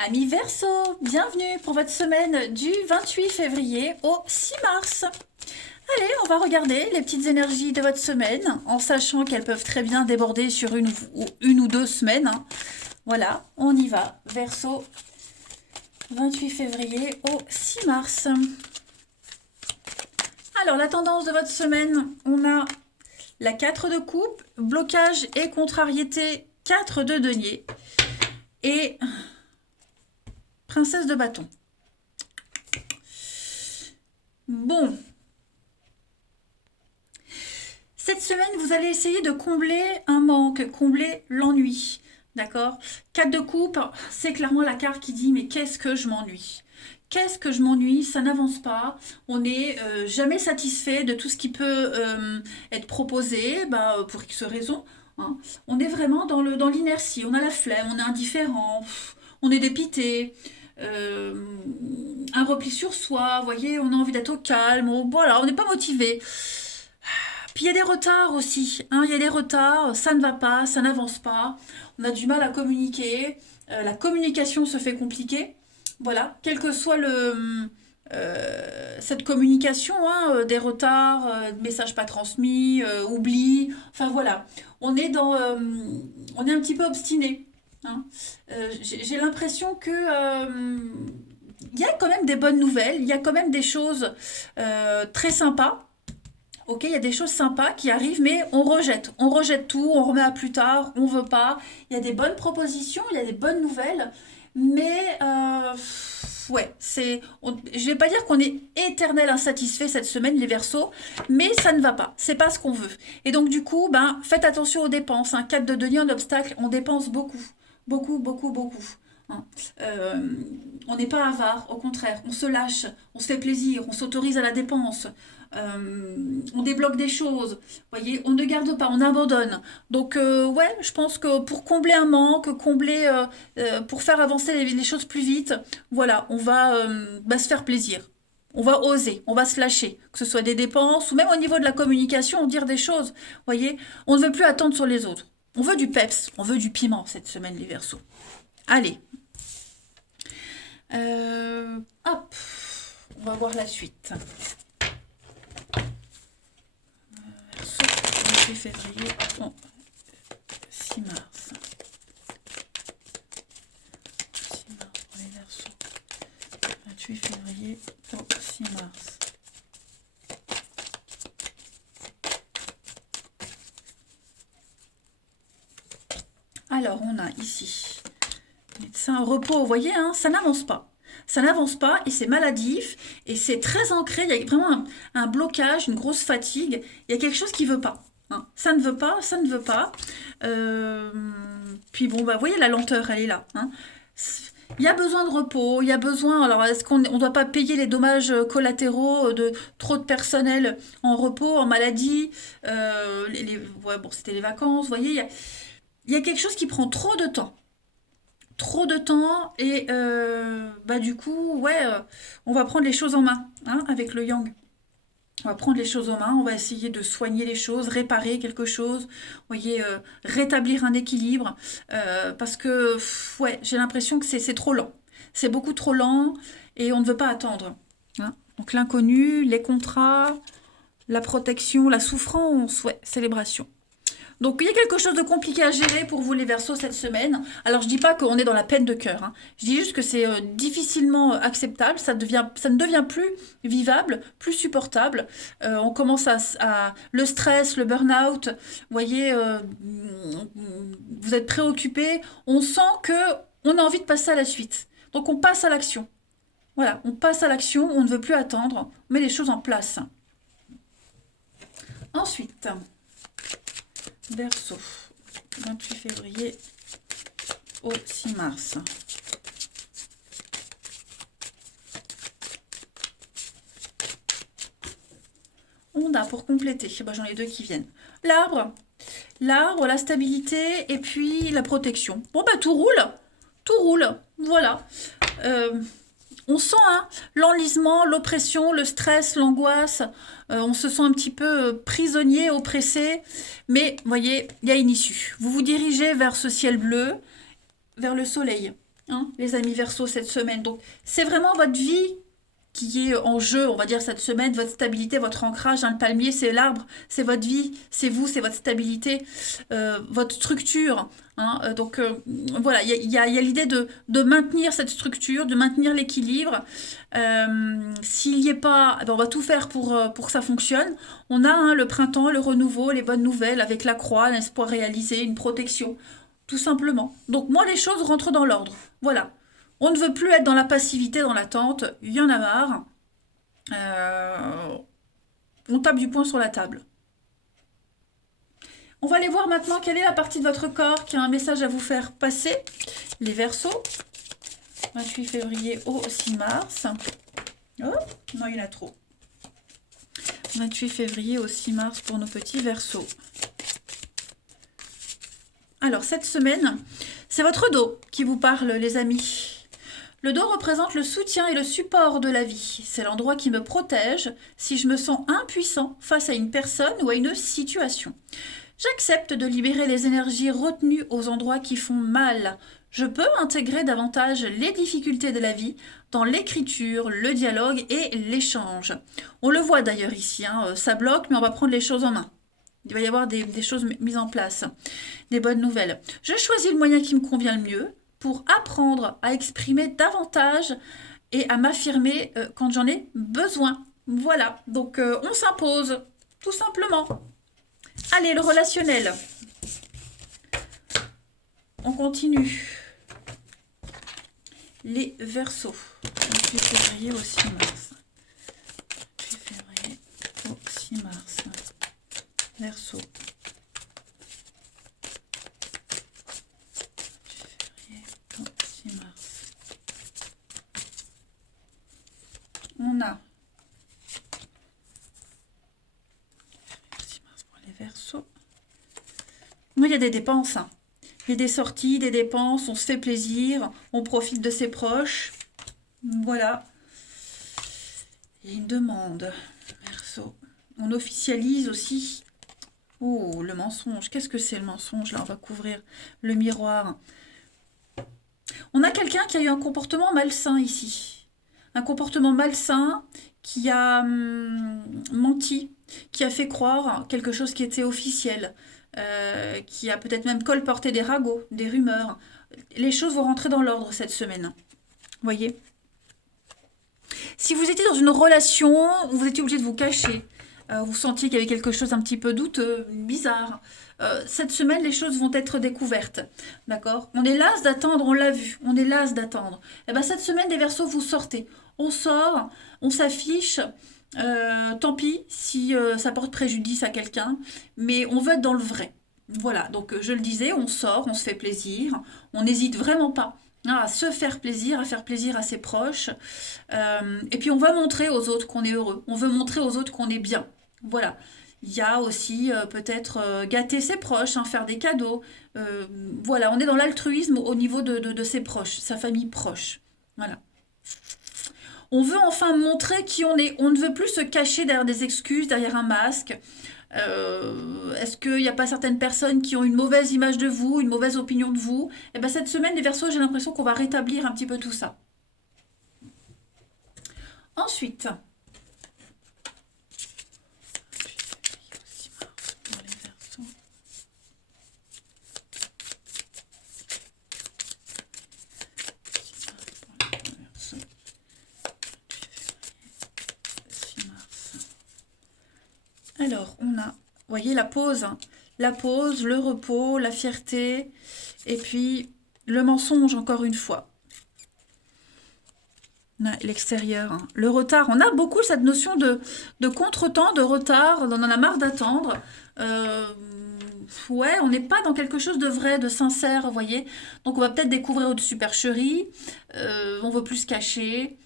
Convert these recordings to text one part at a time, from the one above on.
Amis Verseau, bienvenue pour votre semaine du 28 février au 6 mars. Allez, on va regarder les petites énergies de votre semaine, en sachant qu'elles peuvent très bien déborder sur une ou deux semaines, hein. Voilà, on y va. Verseau, 28 février au 6 mars. Alors, la tendance de votre semaine, on a la 4 de coupe, blocage et contrariété, 4 de denier et princesse de bâton. Bon, cette semaine, vous allez essayer de combler un manque, combler l'ennui. D'accord? 4 de coupe, c'est clairement la carte qui dit mais qu'est-ce que je m'ennuie? Qu'est-ce que je m'ennuie? Ça n'avance pas. On n'est jamais satisfait de tout ce qui peut être proposé, pour X raisons, hein. On est vraiment dans l'inertie. On a la flemme, on est indifférent, on est dépité. euh, un repli sur soi, vous voyez, on a envie d'être au calme, voilà, on n'est pas motivé. Puis il y a des retards aussi, hein, il y a des retards, ça ne va pas, ça n'avance pas, on a du mal à communiquer, la communication se fait compliquée, voilà, quel que soit cette communication, hein, des retards, messages pas transmis, oubli, enfin voilà, on est un petit peu obstiné, hein. J'ai l'impression que il y a quand même des bonnes nouvelles, il y a quand même des choses très sympas. Ok, il y a des choses sympas qui arrivent, mais on rejette tout, on remet à plus tard, on veut pas. Il y a des bonnes propositions, il y a des bonnes nouvelles, mais ouais, je vais pas dire qu'on est éternel insatisfait cette semaine, les Verseaux, mais ça ne va pas, c'est pas ce qu'on veut. Et donc du coup, faites attention aux dépenses. Un 4 de denier en obstacle, on dépense beaucoup, beaucoup, beaucoup, beaucoup, hein. Euh, on n'est pas avare, au contraire, on se lâche, on se fait plaisir, on s'autorise à la dépense, on débloque des choses, voyez, on ne garde pas, on abandonne. Donc ouais, je pense que pour combler un manque, pour faire avancer les choses plus vite, voilà, on va se faire plaisir. On va oser, on va se lâcher, que ce soit des dépenses ou même au niveau de la communication, dire des choses. Voyez, on ne veut plus attendre sur les autres. On veut du peps, on veut du piment cette semaine, les Verseaux. Allez, hop, on va voir la suite. Verseau, 28 février au 6 mars. 6 mars pour les Verseaux. 28 février au 6 mars. Alors, on a ici médecin repos, vous voyez, hein, ça n'avance pas. Ça n'avance pas et c'est maladif et c'est très ancré. Il y a vraiment un blocage, une grosse fatigue. Il y a quelque chose qui ne veut pas, hein. Ça ne veut pas, ça ne veut pas. Euh, Puis bon, vous voyez, la lenteur, elle est là, hein. Il y a besoin de repos, il y a besoin. Alors, est-ce qu'on ne doit pas payer les dommages collatéraux de trop de personnel en repos, en maladie, ouais, bon, c'était les vacances, vous voyez, il y a quelque chose qui prend trop de temps. Trop de temps et du coup, ouais, on va prendre les choses en main, hein, avec le yang. On va prendre les choses en main, on va essayer de soigner les choses, réparer quelque chose, vous voyez, rétablir un équilibre, parce que, ouais, j'ai l'impression que c'est trop lent. C'est beaucoup trop lent et on ne veut pas attendre, hein. Donc l'inconnu, les contrats, la protection, la souffrance, ouais, célébration. Donc il y a quelque chose de compliqué à gérer pour vous les Verseaux cette semaine. Alors je dis pas qu'on est dans la peine de cœur, hein. Je dis juste que c'est difficilement acceptable, ça ne devient plus vivable, plus supportable. On commence le stress, le burn-out, vous voyez, vous êtes préoccupé, on sent que on a envie de passer à la suite. Donc on passe à l'action. Voilà, on passe à l'action, on ne veut plus attendre, on met les choses en place. Ensuite, Verseau, 28 février au 6 mars. On a pour compléter, j'en ai deux qui viennent. L'arbre, la stabilité et puis la protection. Bon tout roule, voilà. Euh, on sent, hein, l'enlisement, l'oppression, le stress, l'angoisse. On se sent un petit peu prisonnier, oppressé. Mais, vous voyez, il y a une issue. Vous vous dirigez vers ce ciel bleu, vers le soleil. hein, les amis Verseau, cette semaine. Donc, c'est vraiment votre vie qui est en jeu, on va dire, cette semaine, votre stabilité, votre ancrage. Hein, le palmier, c'est l'arbre, c'est votre vie, c'est vous, c'est votre stabilité, votre structure. Hein, voilà, il y a l'idée de maintenir cette structure, de maintenir l'équilibre. S'il n'y est pas, eh ben, on va tout faire pour que ça fonctionne. On a hein, le printemps, le renouveau, les bonnes nouvelles avec la croix, l'espoir réalisé, une protection, tout simplement. Donc moi, les choses rentrent dans l'ordre. Voilà. On ne veut plus être dans la passivité, dans l'attente. Il y en a marre. Euh, on tape du poing sur la table. On va aller voir maintenant quelle est la partie de votre corps qui a un message à vous faire passer. Les Verseaux. 28 février au 6 mars. Oh, non, il y en a trop. 28 février au 6 mars pour nos petits Verseaux. Alors, cette semaine, c'est votre dos qui vous parle, les amis. Le dos représente le soutien et le support de la vie. C'est l'endroit qui me protège si je me sens impuissant face à une personne ou à une situation. J'accepte de libérer les énergies retenues aux endroits qui font mal. Je peux intégrer davantage les difficultés de la vie dans l'écriture, le dialogue et l'échange. On le voit d'ailleurs ici, hein, ça bloque, mais on va prendre les choses en main. Il va y avoir des choses mises en place, des bonnes nouvelles. Je choisis le moyen qui me convient le mieux pour apprendre à exprimer davantage et à m'affirmer quand j'en ai besoin. Voilà, donc on s'impose, tout simplement. Allez, le relationnel. On continue. Les Verseaux. 28 février au 6 mars. 28 février au 6 mars. Verseau. 28 février au 6 mars. On a 6 mars pour les Verseaux. Il y a des dépenses. Hein. Il y a des sorties, des dépenses, on se fait plaisir, on profite de ses proches. Voilà. Il y a une demande. Verseau. On officialise aussi. Oh, le mensonge. Qu'est-ce que c'est le mensonge? Là, on va couvrir le miroir. On a quelqu'un qui a eu un comportement malsain ici. Un comportement malsain qui a menti, qui a fait croire quelque chose qui était officiel, qui a peut-être même colporté des ragots, des rumeurs. Les choses vont rentrer dans l'ordre cette semaine. Voyez? Si vous étiez dans une relation, vous étiez obligé de vous cacher, vous sentiez qu'il y avait quelque chose un petit peu douteux, bizarre. Cette semaine, les choses vont être découvertes. D'accord? On est las d'attendre, on l'a vu. On est las d'attendre. Et ben cette semaine, les Verseaux, vous sortez. On sort, on s'affiche. Tant pis si ça porte préjudice à quelqu'un, mais on veut être dans le vrai. Voilà, donc je le disais, on sort, on se fait plaisir, on n'hésite vraiment pas hein, à se faire plaisir, à faire plaisir à ses proches. Et puis on va montrer aux autres qu'on est heureux, on veut montrer aux autres qu'on est bien. Voilà. Il y a aussi peut-être gâter ses proches, hein, faire des cadeaux. Voilà, on est dans l'altruisme au niveau de ses proches, sa famille proche. Voilà. On veut enfin montrer qui on est. On ne veut plus se cacher derrière des excuses, derrière un masque. Est-ce qu'il n'y a pas certaines personnes qui ont une mauvaise image de vous, une mauvaise opinion de vous? Et bien cette semaine, les Verseaux, j'ai l'impression qu'on va rétablir un petit peu tout ça. Ensuite, alors, on a, vous voyez, la pause. Hein. La pause, le repos, la fierté, et puis le mensonge, encore une fois. L'extérieur, hein. Le retard. On a beaucoup cette notion de contretemps, de retard. On en a marre d'attendre. Ouais, on n'est pas dans quelque chose de vrai, de sincère, vous voyez. Donc, on va peut-être découvrir une supercherie. On veut plus se cacher.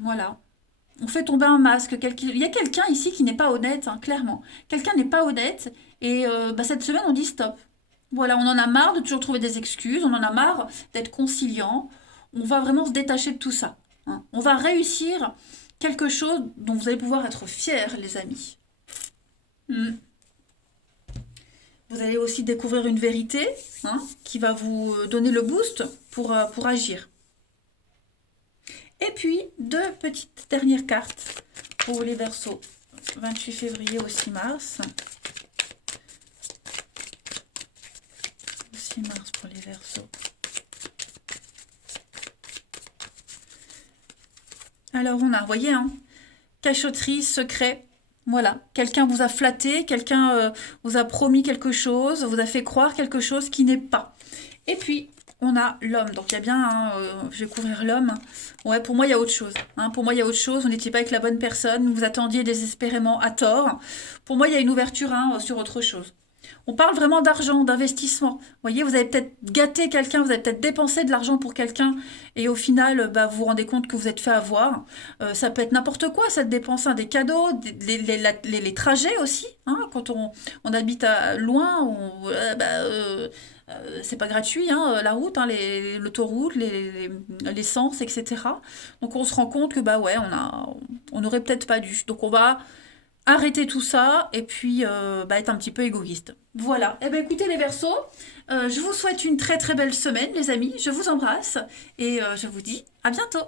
Voilà. On fait tomber un masque. Il y a quelqu'un ici qui n'est pas honnête, hein, clairement. Quelqu'un n'est pas honnête. Et cette semaine, on dit stop. Voilà, on en a marre de toujours trouver des excuses. On en a marre d'être conciliant. On va vraiment se détacher de tout ça. Hein. On va réussir quelque chose dont vous allez pouvoir être fiers, les amis. Vous allez aussi découvrir une vérité, hein, qui va vous donner le boost pour agir. Et puis, deux petites dernières cartes pour les Verseaux. 28 février au 6 mars. 6 mars pour les Verseaux. Alors on a, vous voyez, hein, cachotterie, secret. Voilà, quelqu'un vous a flatté, quelqu'un vous a promis quelque chose, vous a fait croire quelque chose qui n'est pas. Et puis, on a l'homme. Donc, il y a bien, hein, je vais couvrir l'homme. Ouais, pour moi, il y a autre chose. Hein. Pour moi, il y a autre chose. Vous n'étiez pas avec la bonne personne. Vous attendiez désespérément à tort. Pour moi, il y a une ouverture, hein, sur autre chose. On parle vraiment d'argent, d'investissement. Vous voyez, vous avez peut-être gâté quelqu'un, vous avez peut-être dépensé de l'argent pour quelqu'un et au final, bah, vous vous rendez compte que vous êtes fait avoir. Ça peut être n'importe quoi, cette dépense, hein, des cadeaux, les trajets aussi. Hein, quand on habite loin, c'est pas gratuit, hein, la route, hein, l'autoroute, l'essence, etc. Donc on se rend compte que bah ouais, on n'aurait peut-être pas dû. Donc on va arrêter tout ça et puis bah, être un petit peu égoïste. Voilà. Eh bien écoutez les Verseaux, je vous souhaite une très très belle semaine les amis, je vous embrasse et je vous dis à bientôt.